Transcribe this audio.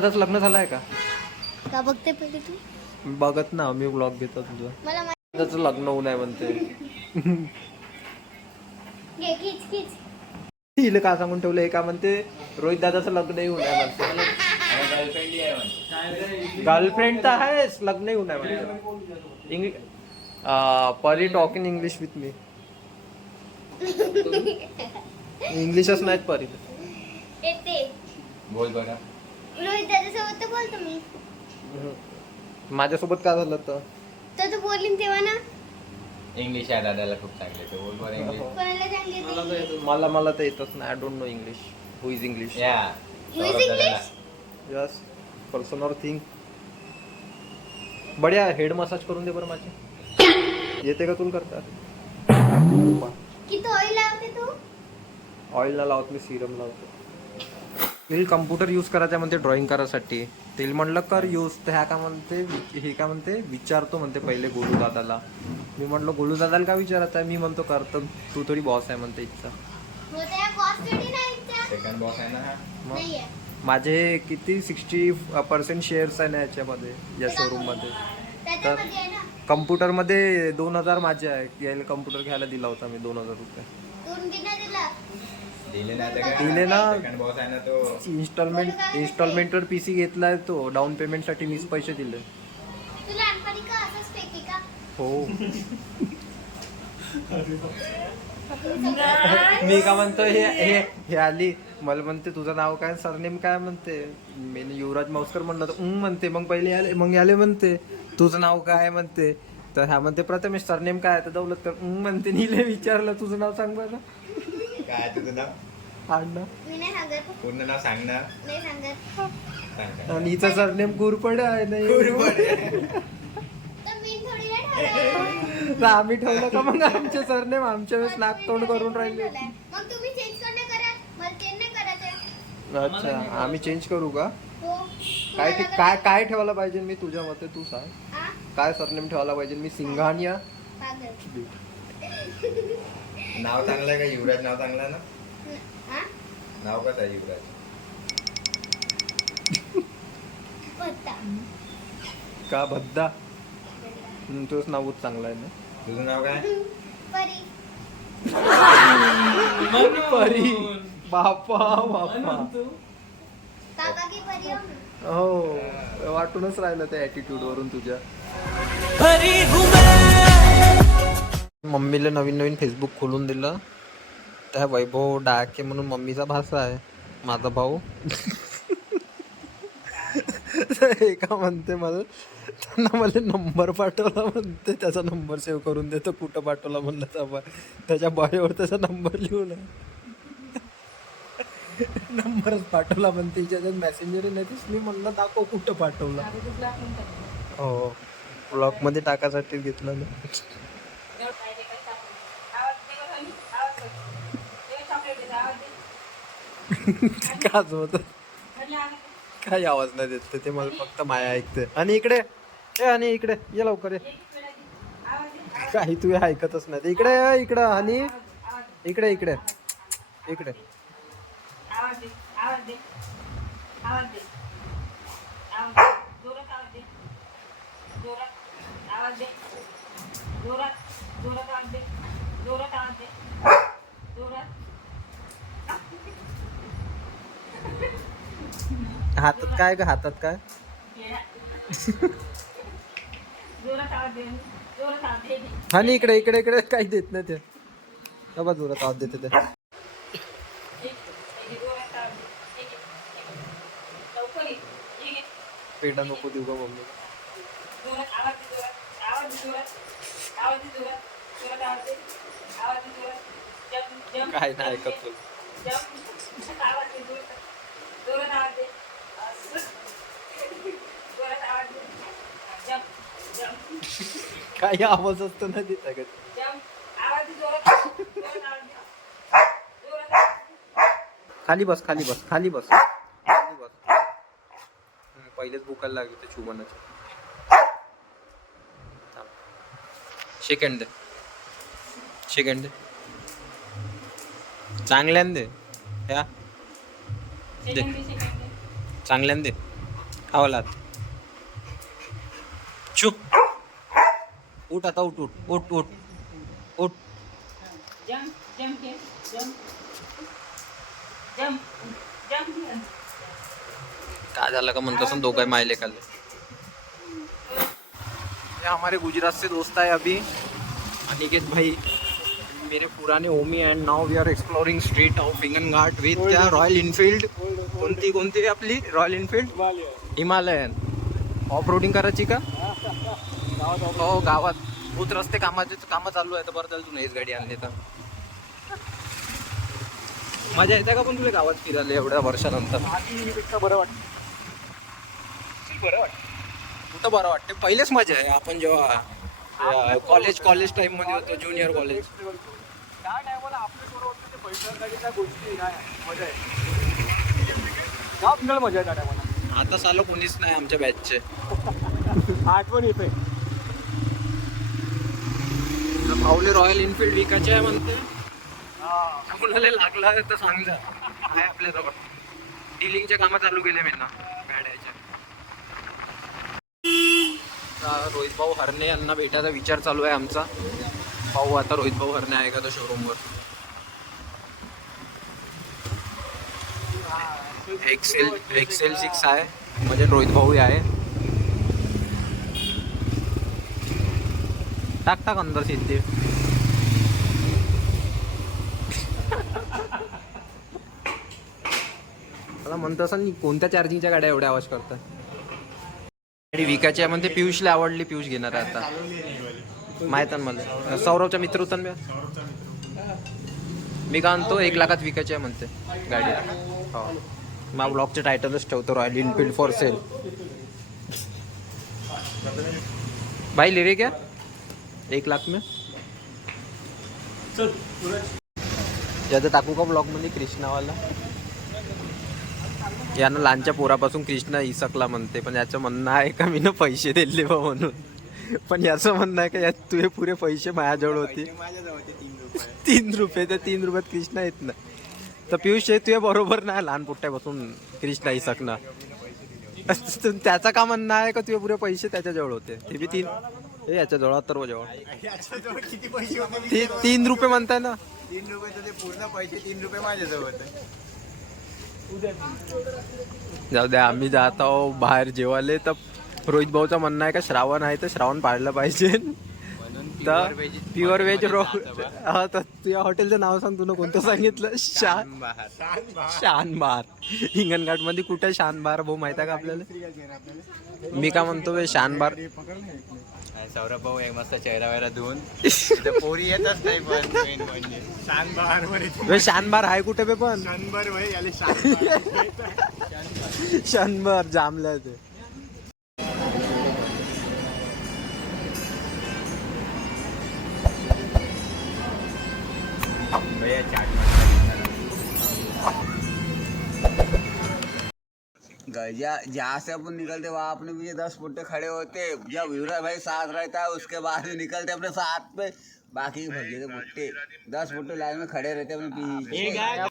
त्याच लग्न झालंय का? का बघते पहिले तू? बघत ना, मी व्लॉग घेतो तुझं. मला त्याचं लग्न होऊ नये म्हणते. घे खिच खिच. तिला का सांगून ठेवलंय का म्हणते, रोहित दादाचं लग्न होऊ नये म्हणते. गर्लफ्रेंड तर आहेच, लग्न होऊ नये म्हणते. परी talk in English with me. इंग्लिशच नाहीत परी. येते बोल बरं. रोहित दादासोबत तर बोलतो मी. माझ्यासोबत काय झालं तर तर तू बोललीन तेव्हा ना. इंग्लिश आहे दादाला खूप चांगले तो बोल बरं इंग्लिश. कोणाला सांगितलं? मला तर येतच नाही. I don't know English. Who is English? या Who is English? Yes, person और थिंग. बढिया हेड मसाज करून दे बरं माझे. येते का तुला करता? किती ऑइल लावते तू? ऑइल ना लावत, मी सिरम लावतो. मी कम्प्युटर यूज करायचा म्हणते ड्रॉइंग करायसाठी. ते म्हणलं कर यूज. तर ह्या का म्हणते, हे काय म्हणते, विचारतो म्हणते पहिले गोलू दादाला. मी म्हणलं गोलू दादाला काय विचारायचं आहे? मी म्हणतो करतो, तू थोडी बॉस आहे म्हणते इच्छा. सेकंड बॉस आहे ना हा. नाहीये. माझे किती 60% शेअर्स आहे ना याच्यामध्ये, या शोरूम मध्ये. त्याच्यामध्ये आहे ना. कम्प्युटर मध्ये 2000 माझे आहे. यायला कम्प्युटर घ्यायला दिला होता मी 2000 रुपये. दोन बिना दिला. दिले ना ते दिले ना. सेकंड बॉस आहे ना तो. इन्स्टॉलमेंटवर पीसी घेतलाय तो. डाऊन पेमेंट साठी 20 पैसे दिले. तू लहानपणी का असंच फेकी का? हो. मी का म्हणतो, हे आली मला म्हणते तुझं नाव काय, सरनेम काय म्हणते. मी युवराज मावस्कर म्हणलं तर म्हणते. मग पहिले आले, मग आले म्हणते तुझं नाव काय म्हणते. तर ह्या म्हणते प्रथमेश. सरनेम काय तर दौलतकर म्हणते. नीले विचारलं तुझं नाव सांग बरं. काय तुझं नाव? आडनाव. मी नाही सांगत. पूर्ण नाव सांग ना. नाही सांगत. सांग आणि हिचं सरनेम गुरपडे आहे नाही. तर मी थोडी नाही ठरवलं. तर आम्ही ठेवलं का मग आमचे सरनेम आमच्या वेळेस नाकतोंड करून राहिले. मग तुम्ही चेंज करणं करा. मला चेंज नाही करायचं. अच्छा, आम्ही चेंज करू का? हो. काय काय काय ठेवायला पाहिजे मी तुझ्या मते, तू सांग. हा? काय सरनेम ठेवायला पाहिजे मी, सिंघानिया? पागल. नाव चांगलं आहे का? युवराज नाव चांगलं आहे ना. हा? नाव कसं आहे युवराज? पत्ता. का भद्दा? तुझं नावच चांगलं आहे ना. तुझं नाव काय? परी. परी. बापा बापा. काका की परी हो मी. हो, वाटूनच राहिलं त्या ऍटिट्यूड वरून तुझ्या. मम्मीला नवीन नवीन फेसबुक खोलून दिलं. त्या वैभव डाके म्हणून मम्मीचा भाषा आहे, माझा भाऊ. एका म्हणते मला, त्यांना मला नंबर पाठवला म्हणते. त्याचा नंबर सेव्ह करून देतो. कुठं पाठवला म्हणलं, त्याच्या बायोवर त्याचा नंबर लिहून नंबरच पाठवला म्हणते. त्याच्यात मेसेंजर नाही. मी म्हणलं दाखव कुठं पाठवला. हो, ब्लॉक मध्ये टाकासाठी घेतलं ना. काच होत, काही आवाज नाही देत ते. मला फक्त माया ऐकते. आणि इकडे आणि इकडे ये लवकर ये. काही तू ऐकतच नाही. इकडे इकडं आणि इकडे इकडे इकडे. हातात काय का, हातात काय? आणि इकडे इकडे इकडे काही देत नाही ते. बाबा जोरात आवाज देते ते. पेढा नको देऊ का मम्मी? काय नाही ऐकत तू. काही आवाज असतो ना देत का? खाली बस, खाली बस, खाली बस, खाली बस. पहिलेच भुकायला लागले ते शुभनाचे. सेकंड दे, सेकंड दे, चांगल्यान दे. या दे, चांगल्यान दे. अवलाद चुप उठ आता उठ उठ उठ उठ उठ काय झालं का म्हणतो असं दोघं मायले काल ये हमारे गुजरात से दोस्त है अभी अनिकेत भाई मेरे पुराने homie and now we are exploring street of Hinganghat with क्या रॉयल इनफील्ड कोणती आपली Royal Enfield Himalayan off roading करायची का हो गावात बहुत रस्ते कामं चालू आहे तर बरं झालं तू नाहीच गाडी आणली तर मजा येते का पण तुला गावात फिरायला एवढ्या वर्षानंतर बरं वाटतं कुठं बरं वाटते पहिलेच मजा आहे आपण जेव्हा कॉलेज टाइम मध्ये होतो ज्युनियर कॉलेज त्या टायमाला आपल्या बरोबर होतं ते पैशासाठी त्या गोष्टी काय मजा आहे का आपल्याला मजा आहे त्या टायमाला आता सालो कोणीच नाही आमच्या बॅचचे आठवण येते भाऊले रॉयल इनफील्ड विकायचे आहे म्हणते कोणाला लागला तर सांग जा आहे आपल्याजवळ डीलिंगचे कामं चालू केले मी ना गाड्याच्या रोहित भाऊ हरणे यांना भेटायचा विचार चालू आहे आमचा पाहू आता रोहित भाऊ हरणे आहे का तो शोरूमवर एक्सेल 6 आहे म्हणजे रोहित भाऊ आहे टाक अंदर सिद्धी मला म्हणतो असं कोणत्या चार्जिंगच्या गाड्या एवढ्या आवाज करतात गाडी विकायची आहे म्हणते पियुषला आवडली पियुष घेणार आहे आता माहित आहे मला सौरवचा मित्र होता ना मी का आणतो 1 लाखात विकायची आहे म्हणते गाडी हो मग ब्लॉगचे टायटलच ठेवतो रॉयल इनफील्ड फॉर सेल भाई ले रे क्या 1 लाख में ज्यादा टाकू का ब्लॉग मध्ये कृष्णावाला यानं लहानच्या पोरापासून कृष्णा इसकला म्हणते पण याचं म्हणणं आहे का मी ना पैसे दिले बा म्हणून पण याचं म्हणणं आहे का यात तुझे पुरे पैसे माझ्याजवळ होते 3 रुपये तर 3 रुपयात कृष्णा येत ना तर पियुष हे तुझे बरोबर नाही लहान पोट्ट्यापासून कृष्णा इसकणं त्याचं का म्हणणं आहे का तुझे पुरे पैसे त्याच्याजवळ होते ते बी 3 हे याच्याजवळ तर जवळ किती पैसे होते 3 रुपये म्हणताय ना 3 रुपये तर ते पूर्ण पैसे 3 रुपये माझ्याजवळ होते जाऊ द्या आम्ही जात आहो बाहेर जेवायला तर रोहित भाऊचं म्हणणं आहे का श्रावण आहे तर श्रावण पाळलं पाहिजे तर प्युअर व्हेज हा तर तुझ्या हॉटेलचं नाव सांग तुला कोणतं सांगितलं शानबार हिंगणघाट मध्ये कुठे शानबार भाऊ माहिती आहे का आपल्याला मी का म्हणतो शानबार सौरभ भाऊ एक मस्त चेहरा वेरा धुवून पोरी येतच नाही पण main म्हणजे शानबार शानबार आहे कुठे बे पण शानबार भाई याले शानबार जामलं ते जहाँ से अपन निकलते वहाँ अपने पीछे 10 फुट्टे खड़े होते जब युवराज भाई साथ रहता है उसके बाद में निकलते अपने साथ पे बाकी भगे थे फुट्टे 10 फुट्टे लाइन में खड़े रहते अपने पीछे